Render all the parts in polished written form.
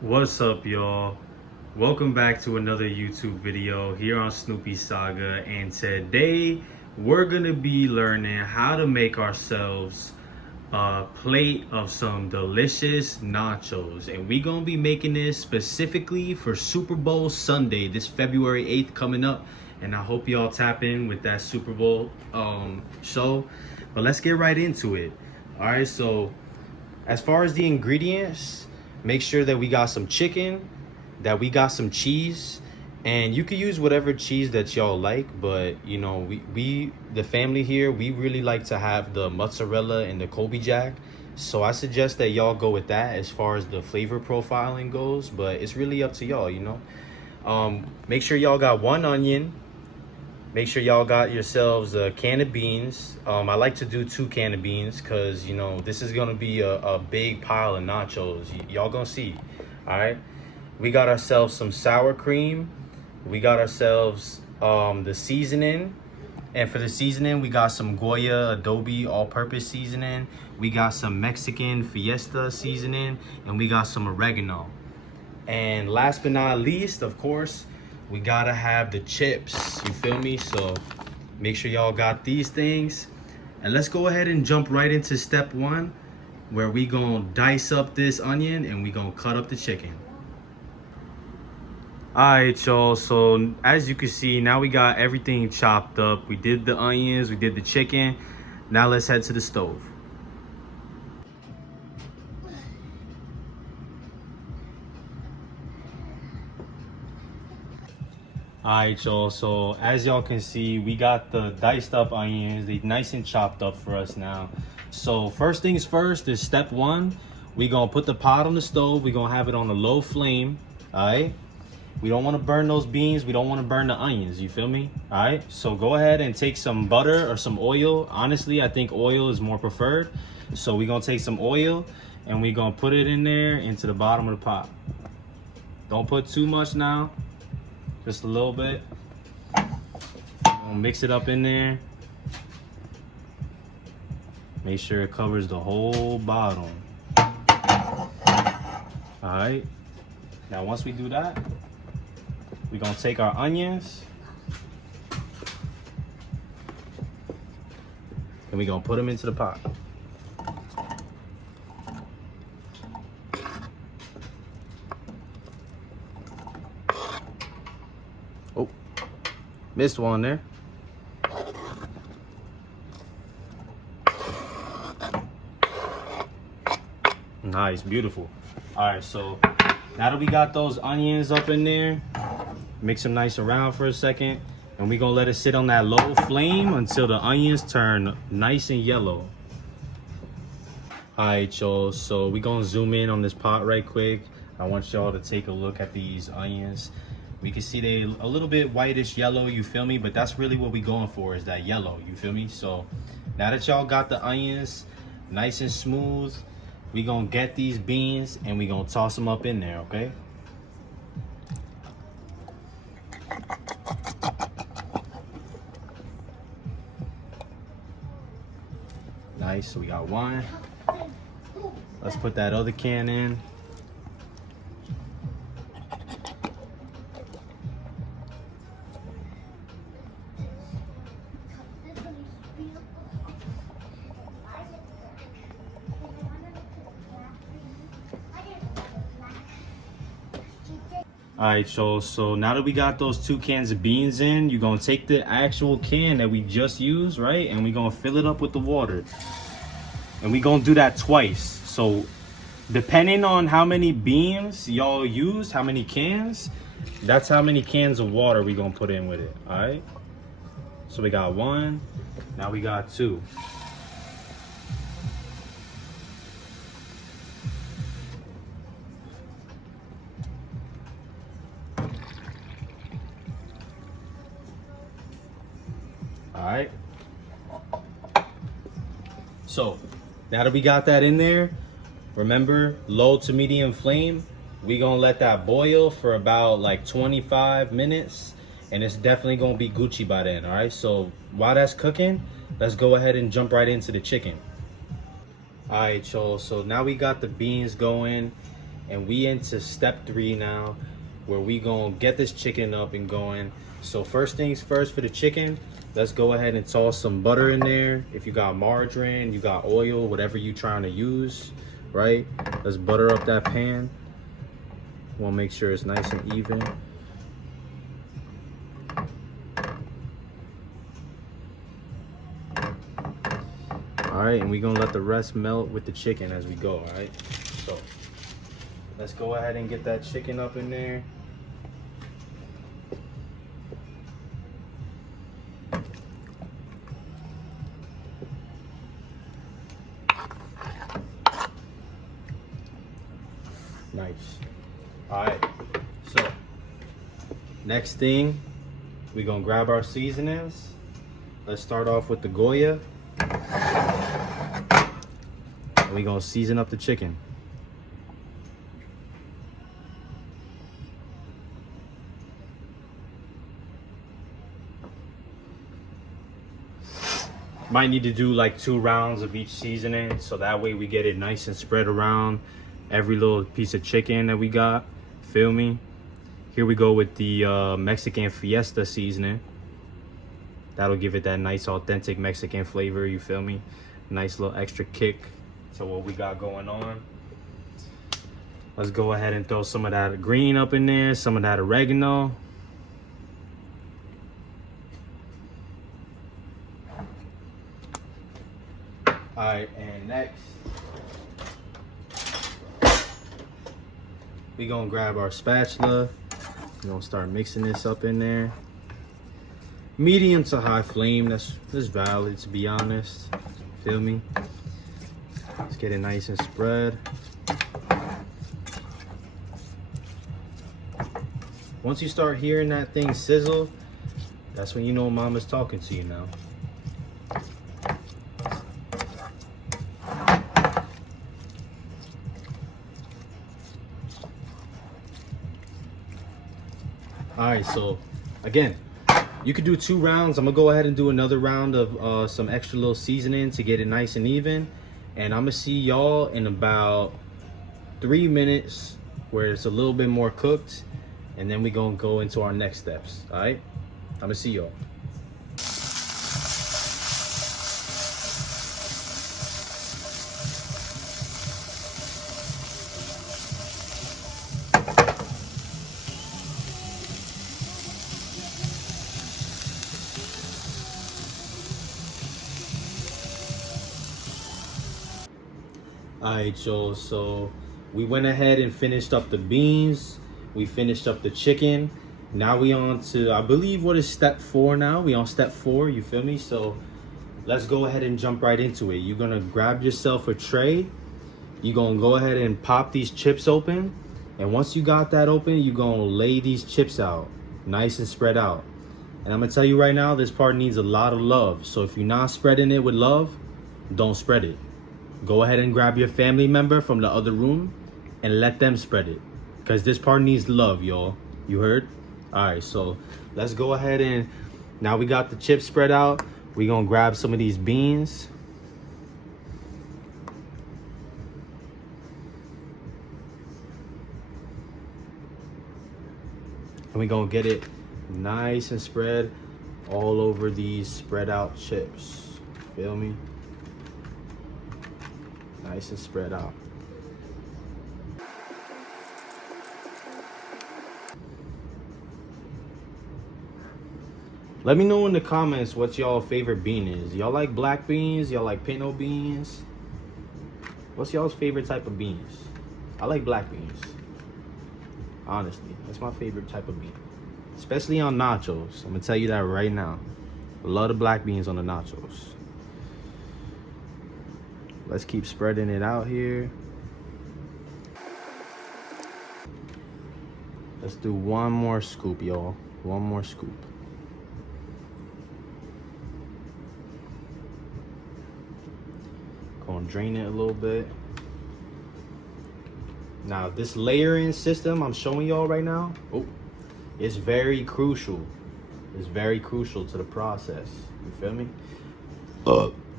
What's up, y'all? Welcome back to another YouTube video here on Snoopy Saga, and today we're gonna be learning how to make ourselves a plate of some delicious nachos, and we're gonna be making this specifically for Super Bowl Sunday, this February 8th coming up, and I hope y'all tap in with that Super Bowl show. But let's get right into it. All right, so as far as the ingredients, make sure that we got some chicken, that we got some cheese, and you can use whatever cheese that y'all like, but you know, we the family here, we really like to have the mozzarella and the Colby Jack. So I suggest that y'all go with that as far as the flavor profiling goes, but it's really up to y'all, you know. Make sure y'all got one onion. Make sure y'all got yourselves a can of beans. I like to do 2 cans of beans because, you know, this is going to be a big pile of nachos. Y'all going to see. All right. We got ourselves some sour cream. We got ourselves the seasoning. And for the seasoning, we got some Goya Adobe all-purpose seasoning. We got some Mexican Fiesta seasoning. And we got some oregano. And last but not least, of course, we gotta have the chips, you feel me? So make sure y'all got these things. And let's go ahead and jump right into step 1, where we gonna dice up this onion and we gonna cut up the chicken. All right, y'all, so as you can see, now we got everything chopped up. We did the onions, we did the chicken. Now let's head to the stove. Alright, y'all, so as y'all can see, we got the diced up onions. They nice and chopped up for us now. So first things first is step 1. We gonna put the pot on the stove. We gonna have it on a low flame. Alright, we don't want to burn those beans. We don't want to burn the onions, you feel me? Alright, so go ahead and take some butter or some oil. Honestly, I think oil is more preferred. So we gonna take some oil and we gonna put it in there into the bottom of the pot. Don't put too much now, just a little bit. I'll mix it up in there. Make sure it covers the whole bottom. All right. Now once we do that, we're gonna take our onions and we're gonna put them into the pot. Oh, missed one there. Nice, beautiful. All right, so now that we got those onions up in there, mix them nice around for a second, and we're gonna let it sit on that low flame until the onions turn nice and yellow. All right, y'all, so we're gonna zoom in on this pot right quick. I want y'all to take a look at these onions. We can see they a little bit whitish yellow, you feel me? But that's really what we going for, is that yellow, you feel me? So now that y'all got the onions nice and smooth, we gonna get these beans and we gonna toss them up in there, okay? Nice, so we got one. Let's put that other can in. All right, so now that we got those 2 cans of beans in, you're gonna take the actual can that we just used, right? And we're gonna fill it up with the water. And we're gonna do that twice. So depending on how many beans y'all use, how many cans, that's how many cans of water we're gonna put in with it, all right? So we got 1, now we got 2. All right. So now that we got that in there, remember, low to medium flame. We gonna let that boil for about like 25 minutes, and it's definitely gonna be Gucci by then. All right. So while that's cooking, let's go ahead and jump right into the chicken. All right, y'all, so now we got the beans going, and we into step 3 now, where we gonna get this chicken up and going. So first things first for the chicken, let's go ahead and toss some butter in there. If you got margarine, you got oil, whatever you trying to use, right? Let's butter up that pan. Want to make sure it's nice and even. All right, and we're gonna let the rest melt with the chicken as we go, all right? So let's go ahead and get that chicken up in there. Nice. All right, so next thing, we're gonna grab our seasonings. Let's start off with the Goya. And we're gonna season up the chicken. Might need to do like 2 rounds of each seasoning, so that way we get it nice and spread around every little piece of chicken that we got. Feel me? Here we go with the Mexican Fiesta seasoning. That'll give it that nice authentic Mexican flavor, you feel me? Nice little extra kick to what we got going on. Let's go ahead and throw some of that green up in there, some of that oregano. All right, and next, we gonna grab our spatula. We're gonna start mixing this up in there. Medium to high flame, that's valid, to be honest. Feel me? Let's get it nice and spread. Once you start hearing that thing sizzle, that's when you know mama's talking to you now. All right, so again, you could do 2 rounds. I'm gonna go ahead and do another round of some extra little seasoning to get it nice and even. And I'm gonna see y'all in about 3 minutes where it's a little bit more cooked. And then we gonna go into our next steps, all right? I'm gonna see y'all. All right, y'all, so we went ahead and finished up the beans. We finished up the chicken. Now we on to, I believe, what is step 4 now? We on step 4, you feel me? So let's go ahead and jump right into it. You're gonna grab yourself a tray. You're gonna go ahead and pop these chips open. And once you got that open, you're gonna lay these chips out, nice and spread out. And I'm gonna tell you right now, this part needs a lot of love. So if you're not spreading it with love, don't spread it. Go ahead and grab your family member from the other room and let them spread it. Because this part needs love, y'all. You heard? All right, so let's go ahead and, now we got the chips spread out. We're gonna grab some of these beans. And we're gonna get it nice and spread all over these spread out chips. Feel me? Nice and spread out. Let me know in the comments what y'all favorite bean is. Y'all like black beans? Y'all like pinto beans? What's y'all's favorite type of beans? I like black beans. Honestly, that's my favorite type of bean. Especially on nachos. I'm gonna tell you that right now. I love the black beans on the nachos. Let's keep spreading it out here. Let's do one more scoop, y'all. One more scoop. Gonna drain it a little bit. Now, this layering system I'm showing y'all right now, is very crucial. It's very crucial to the process. You feel me?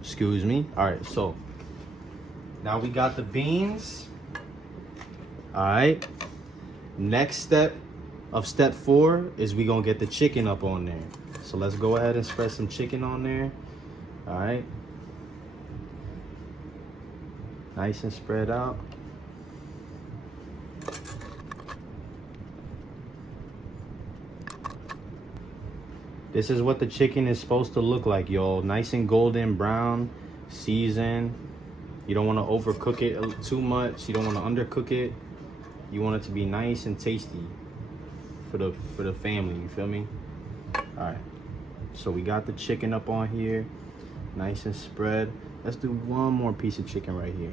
Excuse me. All right, so now we got the beans. All right. Next step of step 4 is we gonna get the chicken up on there. So let's go ahead and spread some chicken on there. All right. Nice and spread out. This is what the chicken is supposed to look like, y'all. Nice and golden brown, seasoned. You don't want to overcook it too much. You don't want to undercook it. You want it to be nice and tasty for the family, you feel me? All right. So we got the chicken up on here, nice and spread. Let's do one more piece of chicken right here.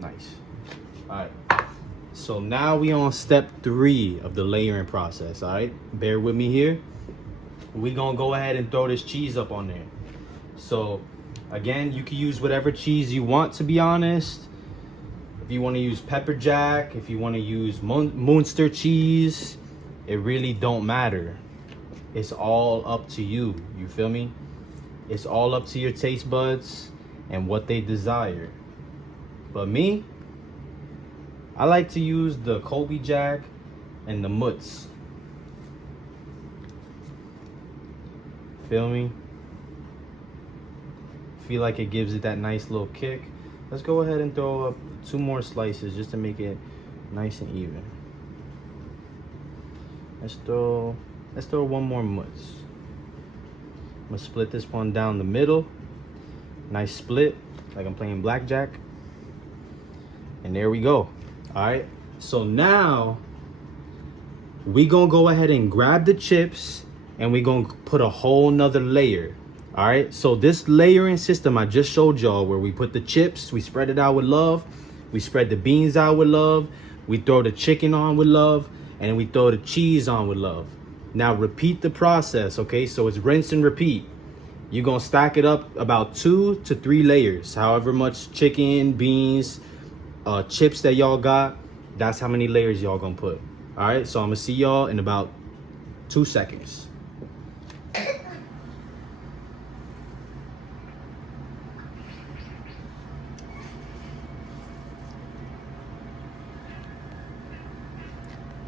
Nice. All right. So now we on step 3 of the layering process, all right? Bear with me here. We gonna go ahead and throw this cheese up on there. So again, you can use whatever cheese you want, to be honest. If you want to use pepper jack, if you want to use Munster cheese, it really don't matter. It's all up to you, you feel me? It's all up to your taste buds and what they desire. But me, I like to use the Colby Jack and the Mutz. Feel me? Feel like it gives it that nice little kick. Let's go ahead and throw up 2 more slices just to make it nice and even. Let's throw 1 more Mutz. I'm gonna split this one down the middle. Nice split, like I'm playing blackjack. And there we go. All right. So now we gonna go ahead and grab the chips and we gonna put a whole nother layer. All right. So this layering system I just showed y'all, where we put the chips, we spread it out with love, we spread the beans out with love, we throw the chicken on with love, and we throw the cheese on with love. Now repeat the process, okay? So it's rinse and repeat. You're gonna stack it up about 2 to 3 layers, however much chicken, beans, chips that y'all got, that's how many layers y'all gonna put. All right, so I'm gonna see y'all in about 2 seconds.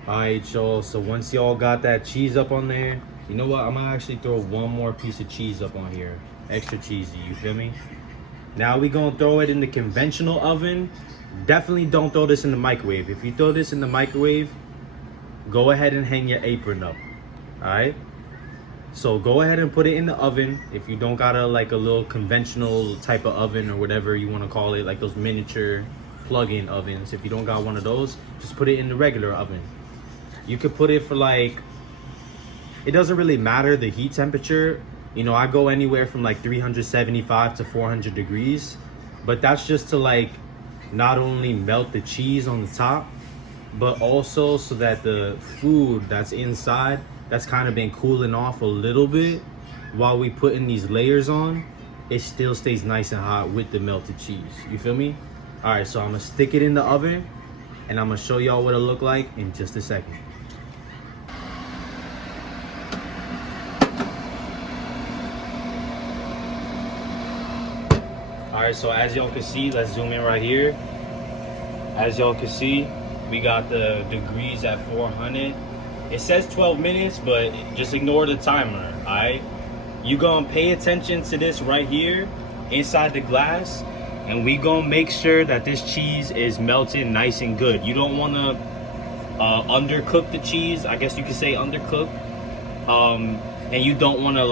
All right, y'all, so once y'all got that cheese up on there, you know what, I'm gonna actually throw 1 more piece of cheese up on here, extra cheesy, you feel me? Now we gonna throw it in the conventional oven. Definitely don't throw this in the microwave. If you throw this in the microwave, go ahead and hang your apron up. All right, so go ahead and put it in the oven. If you don't got a little conventional type of oven or whatever you want to call it, like those miniature plug-in ovens, if you don't got one of those, just put it in the regular oven. You could put it for it doesn't really matter the heat temperature. You know, I go anywhere from 375 to 400 degrees, but that's just to not only melt the cheese on the top, but also so that the food that's inside, that's kind of been cooling off a little bit while we putting these layers on, it still stays nice and hot with the melted cheese. You feel me? All right, so I'm gonna stick it in the oven and I'm gonna show y'all what it look like in just a second. All right, so as y'all can see, let's zoom in right here. As y'all can see, we got the degrees at 400. It says 12 minutes, but just ignore the timer, all right? You gonna pay attention to this right here inside the glass, and we gonna make sure that this cheese is melted nice and good. You don't wanna undercook the cheese, I guess you could say undercook. And you don't want to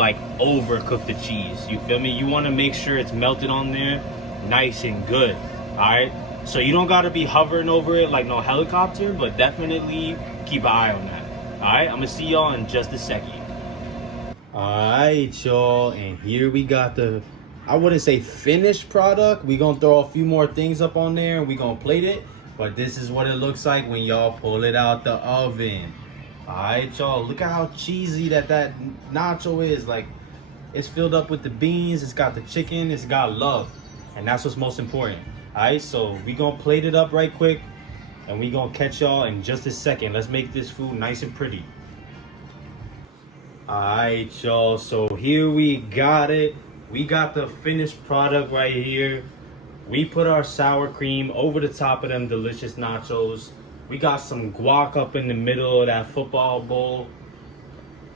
overcook the cheese, you feel me? You want to make sure it's melted on there nice and good. All right, so you don't got to be hovering over it like no helicopter, but definitely keep an eye on that. All right, I'm gonna see y'all in just a second. All right, y'all, and here we got the, I wouldn't say finished product. We gonna throw a few more things up on there and we gonna plate it, but this is what it looks like when y'all pull it out the oven. All right, y'all, look at how cheesy that nacho is. It's filled up with the beans, it's got the chicken, it's got love, and that's what's most important. All right, so we gonna plate it up right quick and we gonna catch y'all in just a second. Let's make this food nice and pretty. All right, y'all, so here we got it. We got the finished product right here. We put our sour cream over the top of them delicious nachos. We got some guac up in the middle of that football bowl.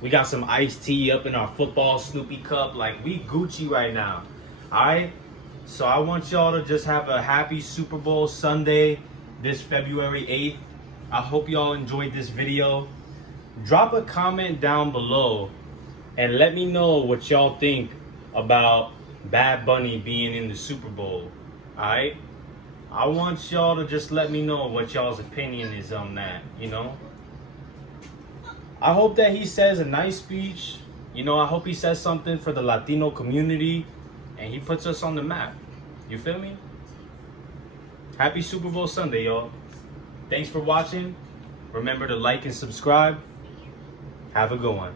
We got some iced tea up in our football Snoopy cup. Like, we Gucci right now. Alright? So I want y'all to just have a happy Super Bowl Sunday this February 8th. I hope y'all enjoyed this video. Drop a comment down below and let me know what y'all think about Bad Bunny being in the Super Bowl. Alright? I want y'all to just let me know what y'all's opinion is on that, you know? I hope that he says a nice speech. You know, I hope he says something for the Latino community and he puts us on the map. You feel me? Happy Super Bowl Sunday, y'all. Thanks for watching. Remember to like and subscribe. Have a good one.